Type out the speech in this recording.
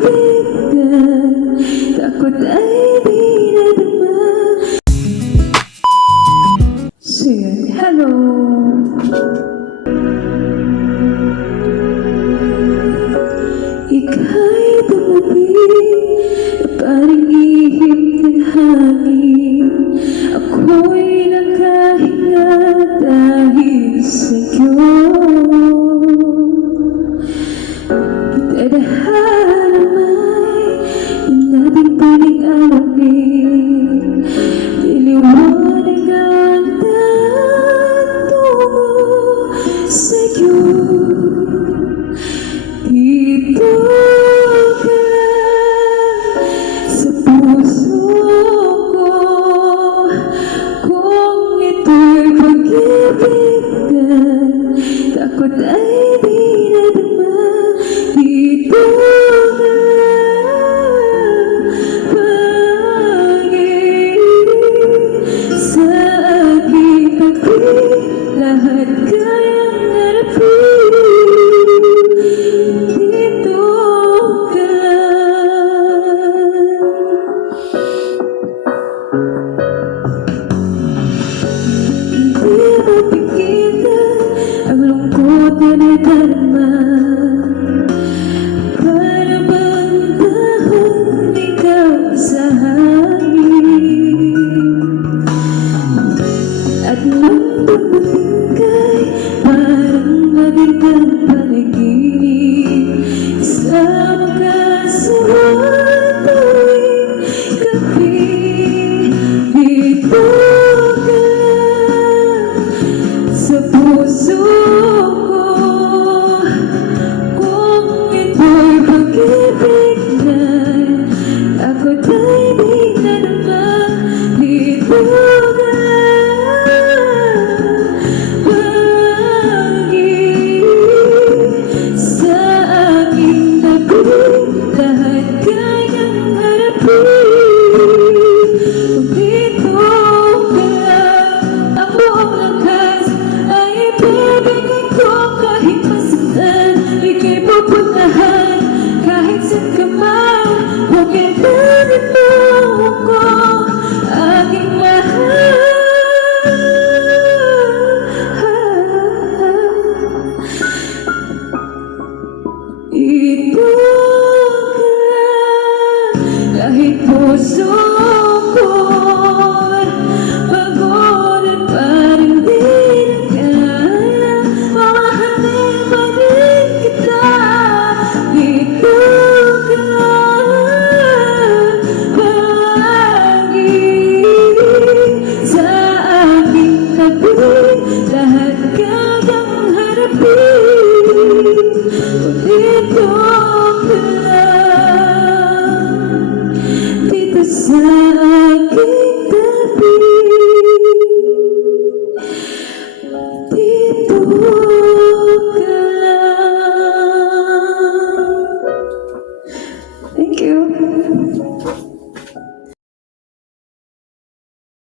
kaibigan, takot ay binadama. So yun, hello. Ika'y tumabi na parang ihip ng hangin. Ako'y nakahinga dahil sa'yo. Tadhana may nating piling alamin. Niliwanag ang tatungo sa'yo. Dito ka sa puso ko, kung ito'y pag-ibigan, takot ay binadama. Dito ka pag-ibig sa aking tabi, lahat kayang harapin. Ang lungkot na nadarama,